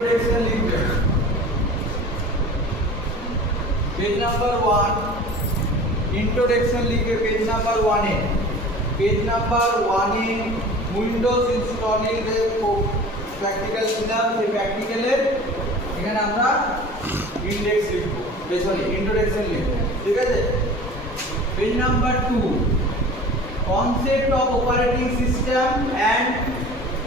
Introduction लिखते हैं page number 1 introduction लिखे पेज नंबर 1 এ পেজ নাম্বার 1 এ উইন্ডোজ ইনস্টলিং এর প্র্যাকটিক্যাল দিলাম সেই প্র্যাকটিক্যালের এখানে আমরা ইন্ডেক্স লিখব সরি ইন্ট্রোডাকশন লিখব ঠিক আছে page number 2 concept of operating system and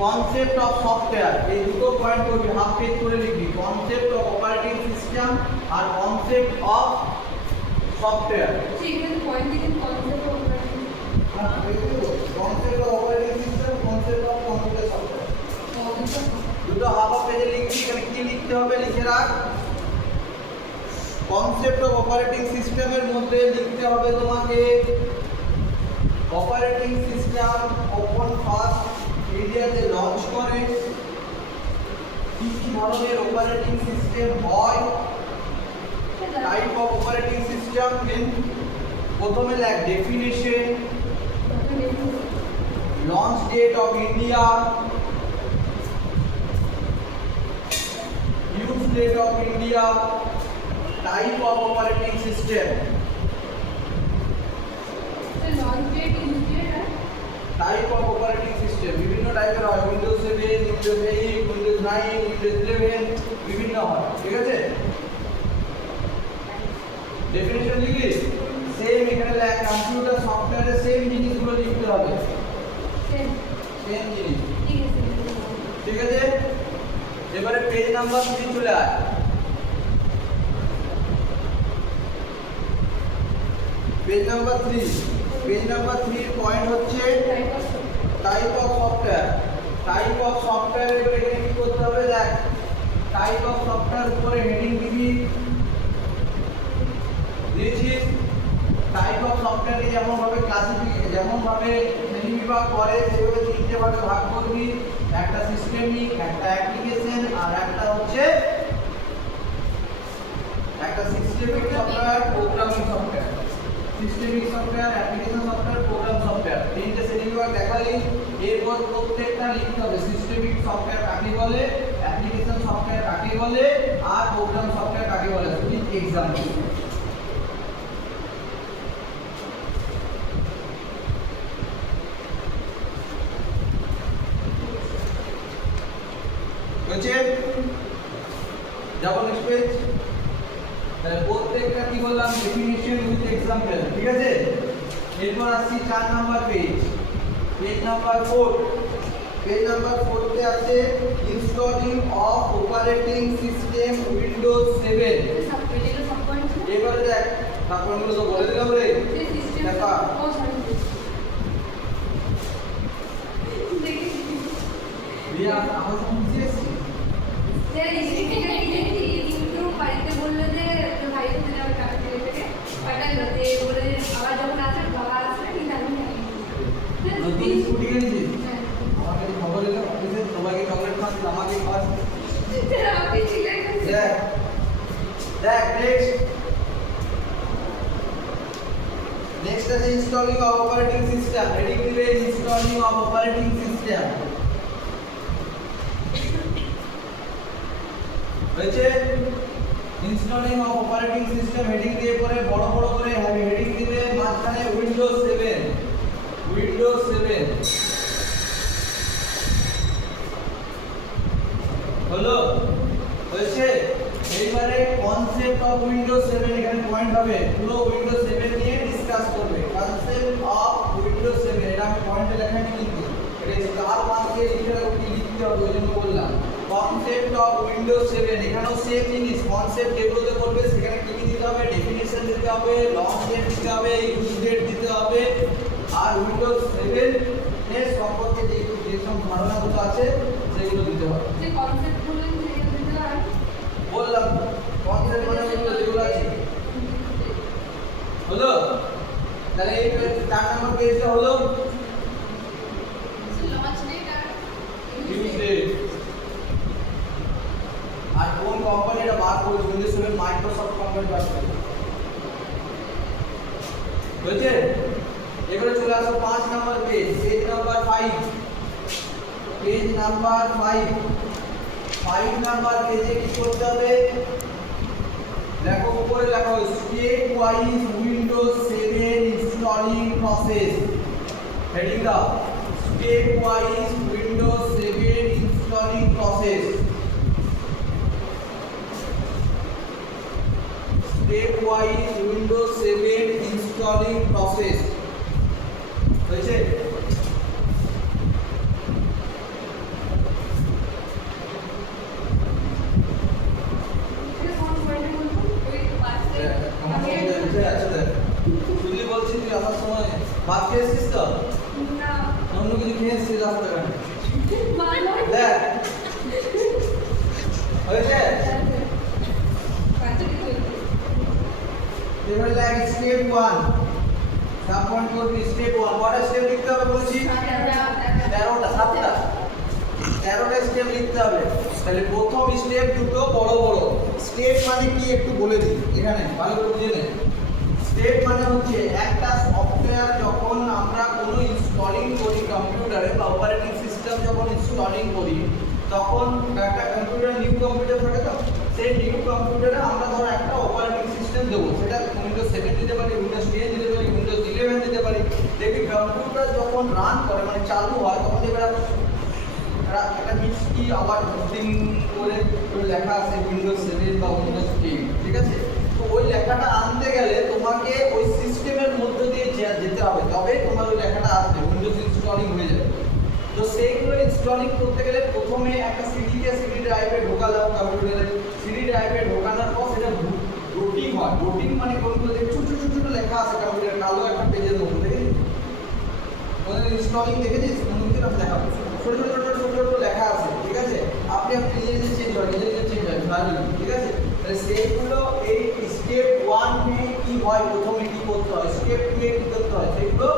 concept of software এই দুটো পয়েন্ট করবি হাফ পেজ করে লিখবি কনসেপ্ট অফ অপারেটিং সিস্টেম আর কনসেপ্ট অফ সফটওয়্যার ঠিক আছে পয়েন্ট দিন concept of operating concept of operating system concept of computer software দুটো হাফ পেজে লিখবি এখানে কি লিখতে হবে লিখে রাখ কনসেপ্ট অফ অপারেটিং সিস্টেমের মধ্যে লিখতে হবে তোমাকে অপারেটিং সিস্টেম ওপেন ফার্স্ট ইন্ডিয়াতে লঞ্চ করে কি কি ধরনের অপারেটিং সিস্টেম হয় type of operating system then প্রথমে লেখ definition launch date of India use date of India type of operating system launch date use date type of operating system বিভিন্ন টাইপের হয় উইন্ডোজ 7 উইন্ডোজ 8 উইন্ডোজ 9 উইন্ডোজ 11 বিভিন্ন হয় ঠিক আছে ডেফিনিশন লিখলি সেম এখানে লেখ কম্পিউটার সফটওয়্যারের সেম জিনিসগুলো লিখতে হবে সেম জিনিস ঠিক আছে ঠিক আছে এবারে পেজ নাম্বার 3 চলে আয় পেজ নাম্বার 3 পয়েন্ট হচ্ছে টাইপ অফ সফটওয়্যার এবারে এখানে কি করতে হবে দেখ টাইপ অফ সফটওয়্যার উপরে হেডিং দিবি দিয়েছিস টাইপ অফ সফটওয়্যারকে যেমন ভাবে শ্রেণীবিভাগ করে সেভাবে তিনটে ভাগে ভাগ করবি একটা সিস্টেমিক একটা অ্যাপ্লিকেশন আর একটা হচ্ছে systemic software programming software systemic software application software program software তিনটে শ্রেণীবিভাগ দেখালি এরপর প্রত্যেকটা লিখতে হবে সিস্টেমিক সফটওয়্যার কাকে বলে অ্যাপ্লিকেশন সফটওয়্যার কাকে বলে আর প্রোগ্রাম সফটওয়্যার কাকে বলে উইথ এক্সাম্পল বুঝছে যাব নেক্সট পেজ তাহলে প্রত্যেকটা কি বললাম ডেফিনিশন উইথ এক্সাম্পল ঠিক আছে এরপর আসছি 4 নাম্বার পেজ নাম্বার 4 তে আছে installing of operating system Windows 7 সব পেজে সব পয়েন্ট এবারে দেখ তারপরগুলো তো বলে দিলাম রে সিস্টেম দেখা ও সরি দেখি রিয়া আমার বুঝিয়েছি স্যার কিন্তু বাড়িতে বললো যে তো ভাই তো যাবে কাছে থেকে পাঠালো যে বলে যে আবার যখন আসে বাবা আসবে কিন্তু আমি নতুন স্কুটি কিনেছিস হ্যাঁ আমাকে খবর এলো অফিসে সবাইকে চকলেট খাওয়াচ্ছিস আমাকে খাওয়াচ্ছিস আপনি ঠিক আছে দেখ নেক্সট আছে installing of operating system heading দিবে ইনস্টলিং অফ অপারেটিং সিস্টেম হয়েছে installing of operating system heading দিয়ে পরে বড় করে হেডিং দিবে মাঝখানে উইন্ডোজ 7 হলো হয়েছে এইবারে কনসেপ্ট অফ উইন্ডোজ 7 এখানে পয়েন্ট হবে পুরো উইন্ডোজ 7 নিয়ে ডিসকাস করবে কনসেপ্ট অফ উইন্ডোজ 7 এটা আমি পয়েন্টে লেখাইনি কিন্তু এটা স্টার মার্ক দিয়ে লিখতে হবে ওই জন্য বললাম কনসেপ্ট অফ উইন্ডোজ 7 এখানেও সেম জিনিস কনসেপ্ট যেগুলোতে করবে সেখানে কি দিতে হবে ডেফিনিশন দিতে হবে লঞ্চ ডেট দিতে হবে ইউজ ডেট দিতে হবে আর উইন্ডোজ 7 এর সম্পর্কে যে সব ধারণাগুলো আছে সেগুলো দিতে হবে যে কনসেপ্ট গুলো দিতে হয় বললাম কনসেপ্ট মানে যেগুলো আছে হলো তাহলে এই 4 নম্বর পেজটা হলো লঞ্চ ডেট আর ইউজ ডেট আর কোন কোম্পানি এটা বার করবে উইন্ডোজ 7 মাইক্রোসফট কোম্পানি বার করবে বুঝছে এবারে চলে আসো 5 নম্বর পেজ নাম্বার 5 5 নাম্বার পেজে কি করতে হবে দেখো উপরে লেখা step wise Windows 7 installing process heading দাও step wise Windows 7 installing process step wise Windows 7 installing process হয়েছে তুই বলছিস তুই আমার সময় ভাত খেয়েছিস তো অন্য কিছু খেয়েছিস রাস্তাঘাটে দেখ হয়েছে এবার লেখ স্টেপ 1 সাব পয়েন্ট করবি স্টেপ 1 কটা স্টেপ লিখতে হবে বলছি 13টা 13টা স্টেপ লিখতে হবে তাহলে প্রথম স্টেপ দুটো বড় বড় স্টেপ মানে কি একটু বলে দিই এখানে ভালো করে বুঝে নে স্টেপ মানে হচ্ছে একটা সফটওয়্যার যখন আমরা কোনো ইনস্টলিং করি কম্পিউটারে বা অপারেটিং সিস্টেম যখন ইনস্টলিং করি তখন একটা কম্পিউটার নিউ কম্পিউটার থাকে তো সেই নিউ কম্পিউটারে আমরা ধরো একটা অপারেটিং সিস্টেম দেবো সেটা উইন্ডোজ 7 দিতে পারি উইন্ডোজ 10 দিতে পারি উইন্ডোজ 11 দিতে পারি দেখবি কম্পিউটার যখন রান করে মানে চালু হয় তখন দেখবে একটা মিষ্টি আবার ডিং করে লেখা আছে উইন্ডোজ 7 বা উইন্ডোজ 10 ঠিক আছে তো ওই লেখাটা আনতে গেলে তোমাকে ওই সিস্টেমের মধ্য দিয়ে যেতে হবে তবে তোমার ওই লেখাটা আসবে উইন্ডোজ ইনস্টলিং হয়ে যাবে তো সেইগুলো ইনস্টলিং করতে গেলে প্রথমে একটা সিডি ড্রাইভে ঢোকালাম কম্পিউটারে সিডি ড্রাইভে ঢোকানোর পর সেটা রুটিং হয় রুটিং মানে কোনগুলো ছোট ছোট ছোট লেখা আছে কম্পিউটারে কালো একটা পেজের মধ্যে দেখেছিস ওদের ইনস্টলিং দেখেছিস কোনগুলো আমি দেখাবো ছোট ছোট ছোট ছোট ছোট লেখা আছে ঠিক আছে আপনি নিজে নিজে চেঞ্জ হয় নিজে নিজে চেঞ্জ হয় ভালো ঠিক আছে তাহলে সেইগুলো এই স্টেপ 1 এ কি হয় প্রথমে কি করতে হয় স্টেপ 2 এ কি করতে হয় সেগুলো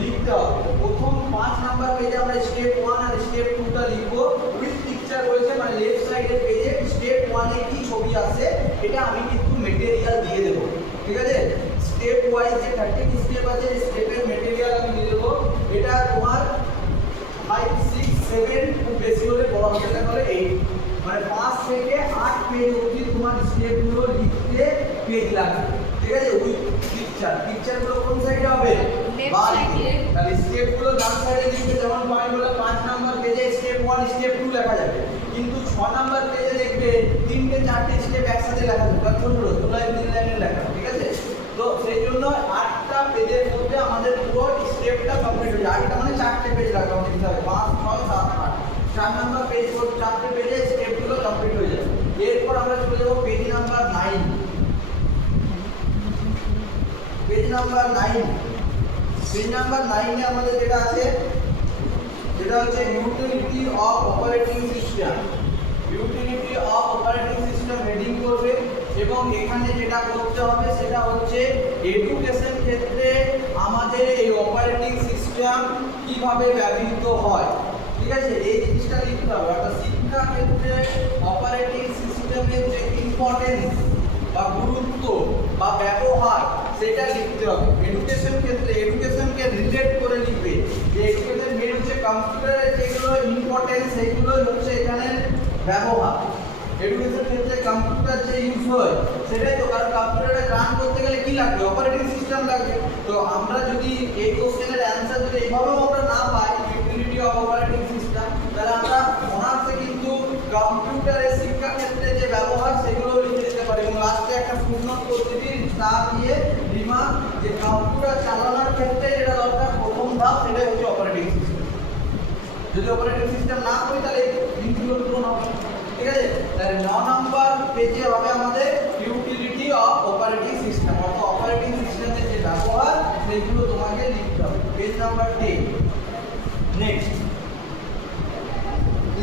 লিখতে হবে প্রথম 5 নাম্বার পেজে আমরা স্টেপ 1 আর স্টেপ 2 টা লিখবো উইথ পিকচার রয়েছে মানে লেফট সাইডের পেজে স্টেপ 1 এ কি ছবি আছে এটা আমি কিন্তু ম্যাটেরিয়াল দিয়ে দেব ঠিক আছে স্টেপ ওয়াইজ যে 30 স্টেপ আছে স্টেপের ম্যাটেরিয়াল আমি দিয়ে দেব এটা তোমার 5 6 7 খুব বেশি হলে বড় হতে হলে 8 মানে 5 থেকে 8 পেজ অবধি তোমার স্টেপগুলো লিখতে পেজ লাগবে ঠিক আছে উইথ পিকচারগুলো কোন সাইডে হবে বাম দিকে তাহলে স্টেপগুলো ডান সাইডে লিখবে যেমন পয়েন্ট হলো 5 নাম্বার পেজে স্টেপ 1 স্টেপ 2 লেখা যাবে কিন্তু 6 নাম্বার পেজে দেখবে 3টে 4টে স্টেপ একসাথে লেখা যাবে ছোট ছোট দুলাইন তিন লাইনের লেখা ঠিক আছে তো সেই জন্য 8টা পেজের মধ্যে আমাদের পুরো স্টেপটা কমপ্লিট হয়ে যায় 8টা মানে 4টে পেজ লাগবে আমাদের হিসাবে 5 6 7 8 4 নাম্বার পেজ পুরো 4টে পেজে স্টেপগুলো কমপ্লিট হয়ে যাবে এরপর আমরা চলে যাব পেজ নাম্বার 9 পেজ নাম্বার 9 এ আমাদের যেটা আছে যেটা হচ্ছে utility of operating system heading করবে এবং এখানে যেটা করতে হবে সেটা হচ্ছে এডুকেশন ক্ষেত্রে আমাদের এই অপারেটিং সিস্টেম কিভাবে ব্যবহৃত হয় ঠিক আছে এই জিনিসটা লিখতে হবে অর্থাৎ শিক্ষা ক্ষেত্রে অপারেটিং সিস্টেমের যে ইম্পর্টেন্স বা গুরুত্ব বা ব্যবহার সেটা লিখতে হবে এডুকেশন ক্ষেত্রে এডুকেশনকে রিলেট করে লিখবে যে এডুকেশন মেন হচ্ছে কম্পিউটারের যেগুলো ইম্পর্টেন্স সেগুলো হচ্ছে এখানে ব্যবহার এডুকেশন ক্ষেত্রে কম্পিউটার যে ইউজ হয় সেটাই তো কারণ কম্পিউটারে রান করতে গেলে কি লাগবে অপারেটিং সিস্টেম লাগবে তো আমরা যদি এই কোশ্চেনের অ্যানসার যদি এইভাবেও আমরা না পাই ইউটিলিটি অফ অপারেটিং সিস্টেম তাহলে আমরা অনার্সে কিন্তু কম্পিউটারের শিক্ষা ক্ষেত্রে যে ব্যবহার সেগুলো লিখে দিতে পারি এবং লাস্টে একটা ফুটনোট করে দিবি তা দিয়ে রিমার্ক যে কম্পিউটার চালানোর ক্ষেত্রে যেটা দরকার প্রথম ধাপ সেটাই হচ্ছে অপারেটিং সিস্টেম যদি অপারেটিং সিস্টেম না করি তাহলে লিঙ্কগুলো পূরণ হবে ঠিক আছে তাহলে 9 নাম্বার পেজে হবে আমাদের ইউটিলিটি অফ অপারেটিং সিস্টেম অর্থাৎ অপারেটিং সিস্টেমের যে ব্যবহার সেগুলো তোমাকে লিখতে হবে page number 10 next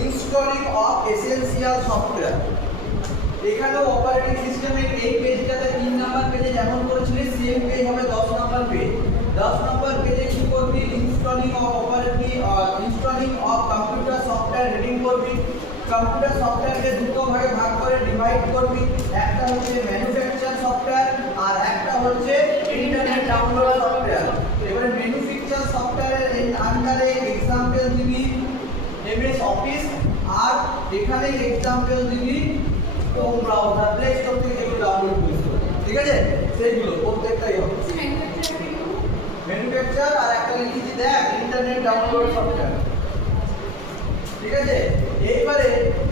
installing of essential software এখানেও অপারেটিং সিস্টেমের এই পেজটাতে 3 নাম্বার পেজে যেমন করেছিলি সেম পেজ হবে 10 নাম্বার পেজ 10 নাম্বার পেজে কি করবি installing of computer software heading করবি কম্পিউটার সফটওয়্যারকে দুটো ভাগে ভাগ করে ডিভাইড করবি একটা হচ্ছে ম্যানুফ্যাকচার সফটওয়্যার আর একটা হচ্ছে ইন্টারনেট ডাউনলোড সফটওয়্যার এবারে ম্যানুফ্যাকচার সফটওয়্যারের আন্ডারে एग्जांपल দিবি এমএস অফিস আর এখানে এক্সাম্পল দিবি হোম ব্রাউজার প্লে স্টোর থেকে যেগুলো ডাউনলোড করিস, ঠিক আছে, সেইগুলো প্রত্যেকটাই হবে ম্যানুফ্যাকচার। আর একটা লিখেছি দেখ ইন্টারনেট ডাউনলোড সফটওয়্যার, ঠিক আছে। এইবারে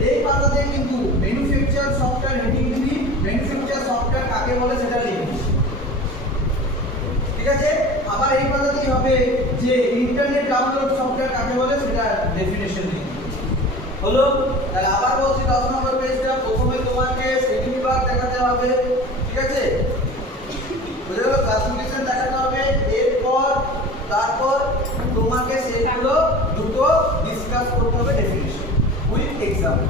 এই পাতাতে কিন্তু ম্যানুফ্যাকচার সফটওয়্যার হেডিং দিবি, ম্যানুফ্যাকচার সফটওয়্যার কাকে বলে সেটা লিখবি, ঠিক আছে। আবার এই পাতাতেই হবে যে ইন্টারনেট ডাউনলোড সফটওয়্যার কাকে বলে সেটা ডেফিনেশন লিখবি, হলো। তাহলে আবার বলছি 10 নম্বর পেজটা প্রথমে তোমাকে শ্রেণী বিভাগ দেখাতে হবে, ঠিক আছে, বুঝে গেল, ক্লাসিফিকেশন দেখাতে হবে, এরপর তারপর তোমাকে সেগুলো দুটো ডিসকাস করতে হবে ডেফিনেশন উইথ এক্সাম্পল।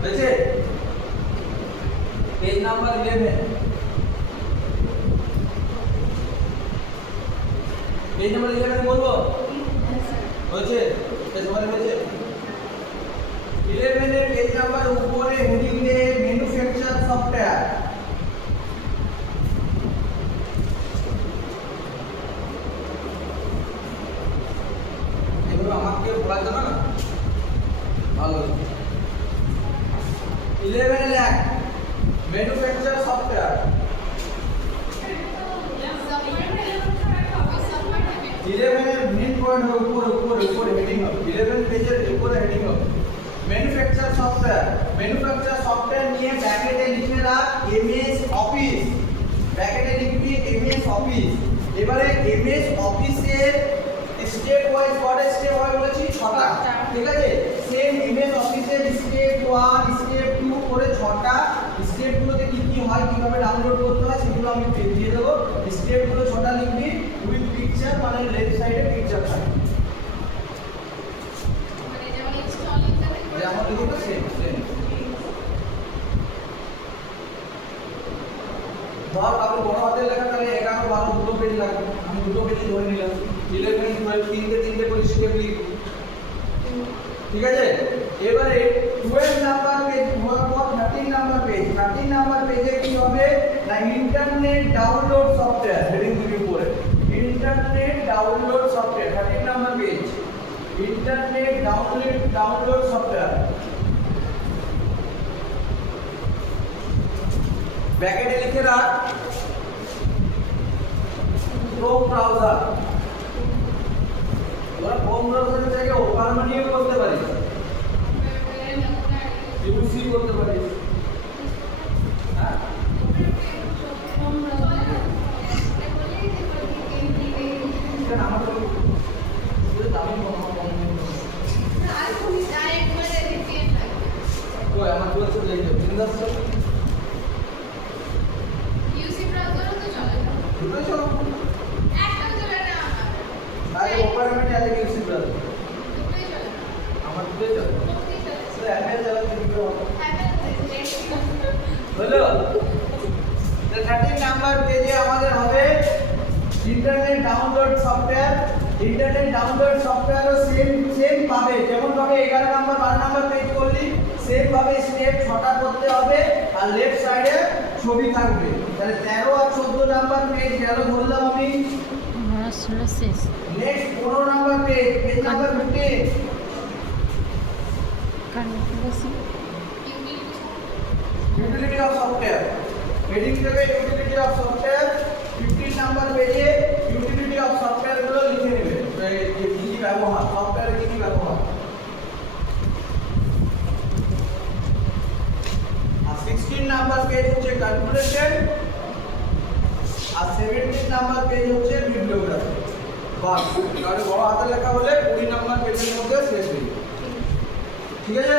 বুঝেছে? পেজ নাম্বার 11, পেজ নাম্বার 11 বলবো হচ্ছে সবাই বলছে 11 এর পেজ নাম্বার উপরে হেডিং এ ম্যানুফ্যাকচার সফটওয়্যার, এগুলো আমাকে বলা যাবে না, ভালো 11 লাখ ম্যানুফ্যাকচার সফটওয়্যার, 11 এর মেইন পয়েন্ট উপরে হেডিং হবে, 11 পেজের উপরে হেডিং হবে ম্যানুফ্যাকচার সফটওয়্যার। ম্যানুফ্যাকচার সফটওয়্যার নিয়ে ব্র্যাকেটে লিখে রাখ এমএস অফিস, ব্র্যাকেটে লিখবি এমএস অফিস। এবারে এমএস অফিসের স্টেপ ওয়াইজ কয়টা স্টেপ হয় বলেছি 6টা, ঠিক আছে। সেম এমএস অফিসের স্টেপ 1 স্টেপ 2 করে 6টা স্টেপগুলোতে কি কি হয় কিভাবে ডাউনলোড করতে হয় সেগুলো আমি দিয়ে দেব। স্টেপগুলো 6টা লিখবি উইথ পিকচার, মানে লেফট সাইডে পিকচার থাকবে, যেমন লিখবো সেম। ধর আপনি বড় হাতের লেখা তাহলে 11 12 দুটো পেজ লাগবে, আমি দুটো পেজ ধরে নিলাম, 11 12 তিনটে করে স্টেপ লিখব, ঠিক আছে। এবারে 12 নাম্বার পেজ হওয়ার পর 13 নাম্বার পেজ, 13 নাম্বার পেজে কি হবে না ইন্টারনেট ডাউনলোড সফটওয়্যার, হেডিং দিবি উপরে internet download software, 13 number page internet download software. ব্র্যাকেটে লিখে রাখ ক্রোম ব্রাউজার, তোরা ক্রোম ব্রাউজারের জায়গায় ওপেরা নিয়ে করতে পারিস, ইউসি করতে পারিস, হ্যাঁ এটা আমার তো দামি কম তো আমার বলছে যে বিন্দাস ইউসি ব্রাউজারও তো চলে না, দুটো চলো, একটা চলে না আরে ওপেরা में आले ইউসি ব্রাউজার দুটোই চলে না, আমার দুটো চলে, দুটোই চলে তো অ্যাপেল চালাতে দিতে হবে, হ্যালো হলো। তো 13 নাম্বার পেজে আমাদের হবে internet download software. Internet download সফটওয়্যারও সেম পাবে, যেমন ভাবে 11 নাম্বার 12 নাম্বার পেজ করলি সেম ভাবে স্টেপ 6টা করতে হবে, আর লেফট সাইডে ছবি থাকবে। তাহলে 13 আর 14 নাম্বার পেজ গেল ধরলাম আমি। हमारा 16 শেষ। Next 15 number page number 15 utility of software, heading দেবে ইউটিলিটি অফ সফটওয়্যার। 15 নাম্বার পেজে ইউটিলিটি অফ সফটওয়্যার গুলো লিখে নেবে, কি কি ব্যবহার, সফটওয়্যারের কি কি ব্যবহার। আর 16 নাম্বার পেজ হচ্ছে ক্যালকুলেশন, আর 17 নাম্বার পেজ হচ্ছে বিবলিওগ্রাফি। বাস, তাহলে বড় হাতে লেখা হলে 20 নাম্বার পেজের মধ্যে শেষ হয়ে যাবে, ঠিক আছে।